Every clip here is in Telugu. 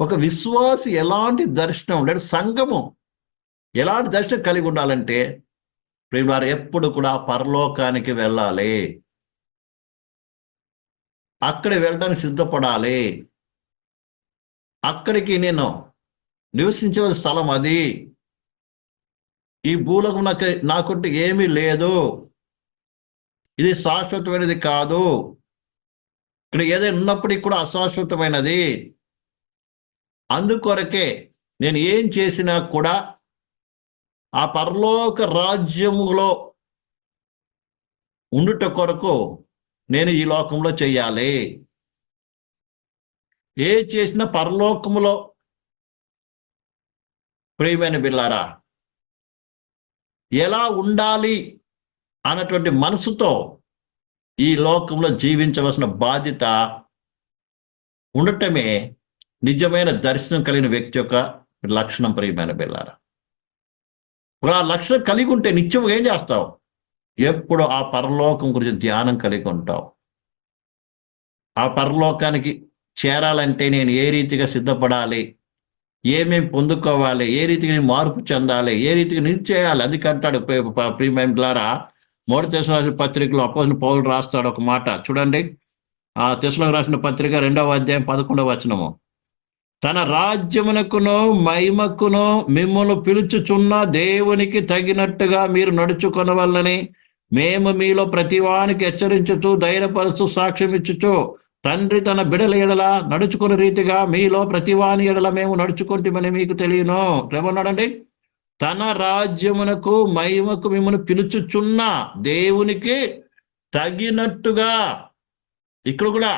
ఒక విశ్వాసి ఎలాంటి దర్శనం లేదా సంఘము ఎలాంటి దర్శనం కలిగి ఉండాలంటే వారు ఎప్పుడు కూడా పరలోకానికి వెళ్ళాలి. అక్కడ వెళ్ళడానికి సిద్ధపడాలి. అక్కడికి నేను నివసించే స్థలం అది. ఈ భూలకు నాకు నాకుంటే ఏమీ లేదు. ఇది శాశ్వతమైనది కాదు. ఇక్కడ ఏదైనా ఉన్నప్పటికీ కూడా అశాశ్వతమైనది. అందుకొరకే నేను ఏం చేసినా కూడా ఆ పరలోక రాజ్యములో ఉండుట కొరకు నేను ఈ లోకంలో చెయ్యాలి ఏ చేసిన పరలోకములో? ప్రియమైన బిల్లారా ఎలా ఉండాలి అన్నటువంటి మనసుతో ఈ లోకంలో జీవించవలసిన బాధ్యత ఉండటమే నిజమైన దర్శనం కలిగిన వ్యక్తి యొక్క లక్షణం ప్రియమైన బిల్లారా ఆ లక్షణం కలిగి ఉంటే నిత్యం ఏం చేస్తావు? ఎప్పుడు ఆ పరలోకం గురించి ధ్యానం కలిగి ఉంటావు. ఆ పరలోకానికి చేరాలంటే నేను ఏ రీతిగా సిద్ధపడాలి? ఏమేమి పొందుకోవాలి? ఏ రీతిగా నేను మార్పు చెందాలి? ఏ రీతిగా నేను చేయాలి? అందుకంటాడు అంటాడు ప్రియమైన ద్వారా మూడు తెశల పత్రికలో అపోజిన పౌరులు రాస్తాడు ఒక మాట. చూడండి. ఆ తెలుసులకు రాసిన పత్రిక రెండవ అధ్యాయం పదకొండవ వచనము. తన రాజ్యమునకును మహిమకును మిమ్మల్ని పిలుచుచున్న దేవునికి తగినట్టుగా మీరు నడుచుకొనవల్లని మేము మీలో ప్రతివానికి హెచ్చరించుచు ధైర్యపరుచు సాక్ష్యం ఇచ్చుచు తండ్రి తన బిడల ఎడల నడుచుకున్న రీతిగా మీలో ప్రతివాని ఎడల మేము నడుచుకుంటామని మీకు తెలియను. ఏమన్నాడండి తన రాజ్యమునకు మహిమకు మిమ్మల్ని పిలుచుచున్న దేవునికి తగినట్టుగా ఇక్కడ కూడా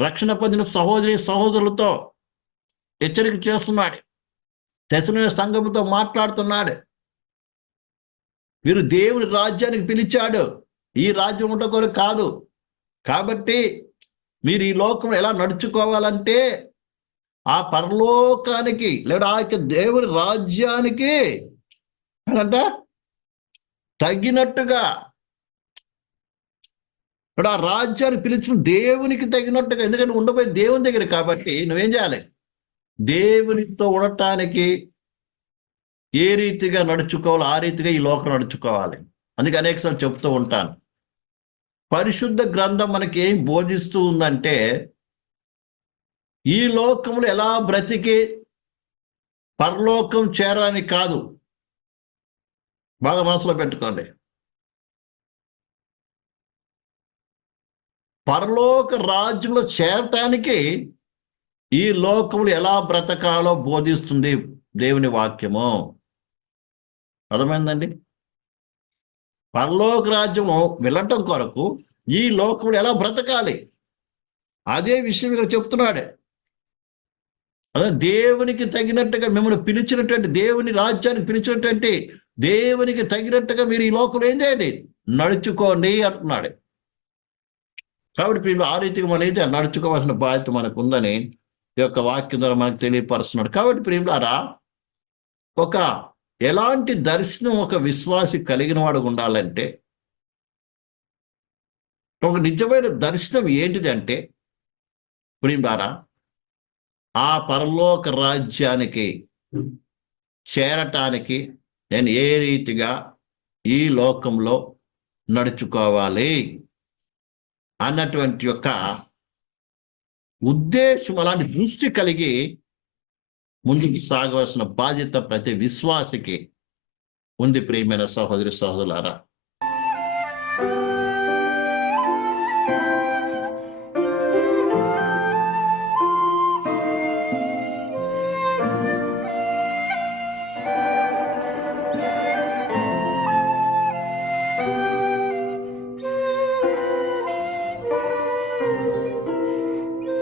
రక్షణ పొందిన సహోదరి సహోదరులతో హెచ్చరిక చేస్తున్నాడు. తెసమైన సంఘముతో మాట్లాడుతున్నాడు. వీరు దేవుని రాజ్యానికి పిలిచాడు. ఈ రాజ్యం ఉంట కొరకు కాదు. కాబట్టి మీరు ఈ లోకం ఎలా నడుచుకోవాలంటే ఆ పరలోకానికి లేదా ఆ యొక్క దేవుని రాజ్యానికి అంటే తగినట్టుగా ఇప్పుడు ఆ రాజ్యాన్ని పిలిచిన దేవునికి తగినట్టుగా ఎందుకంటే ఉండబోయే దేవుని దగ్గర కాబట్టి నువ్వేం చేయాలి? దేవునితో ఉండటానికి ఏ రీతిగా నడుచుకోవాలో ఆ రీతిగా ఈ లోకం నడుచుకోవాలి. అందుకే అనేకసార్లు చెప్తూ ఉంటాను. పరిశుద్ధ గ్రంథం మనకి ఏం బోధిస్తూ ఉందంటే ఈ లోకంలో ఎలా బ్రతికి పరలోకం చేరాలని కాదు. బాగా మనసులో పెట్టుకోండి. పరలోక రాజ్యంలో చేరటానికి ఈ లోకములు ఎలా బ్రతకాలో బోధిస్తుంది దేవుని వాక్యము. అర్థమైందండి? పరలోక రాజ్యము వెళ్ళటం కొరకు ఈ లోకములు ఎలా బ్రతకాలి? అదే విషయం ఇక్కడ చెప్తున్నాడే. అదే దేవునికి తగినట్టుగా మిమ్మల్ని పిలిచినటువంటి దేవుని రాజ్యానికి పిలిచినటువంటి దేవునికి తగినట్టుగా మీరు ఈ లోకంలో ఏం చేయండి? నడుచుకోండి అంటున్నాడు. కాబట్టి ప్రియులు ఆ రీతిగా మనం అయితే నడుచుకోవాల్సిన బాధ్యత మనకు ఉందని ఈ యొక్క వాక్యం ద్వారా మనకు తెలియపరుస్తున్నాడు. కాబట్టి ప్రియులారా ఒక ఎలాంటి దర్శనం ఒక విశ్వాసి కలిగిన వాడు ఉండాలంటే ఒక నిజమైన దర్శనం ఏంటిది అంటే ప్రియులారా ఆ పరలోక రాజ్యానికి చేరటానికి నేను ఏ రీతిగా ఈ లోకంలో నడుచుకోవాలి? అన్నటువంటి యొక్క ఉద్దేశం అలాంటి దృష్టి కలిగి ముందుకు సాగవలసిన బాధ్యత ప్రతి విశ్వాసికి ఉంది ప్రియమైన సహోదరి సహోదరులారా.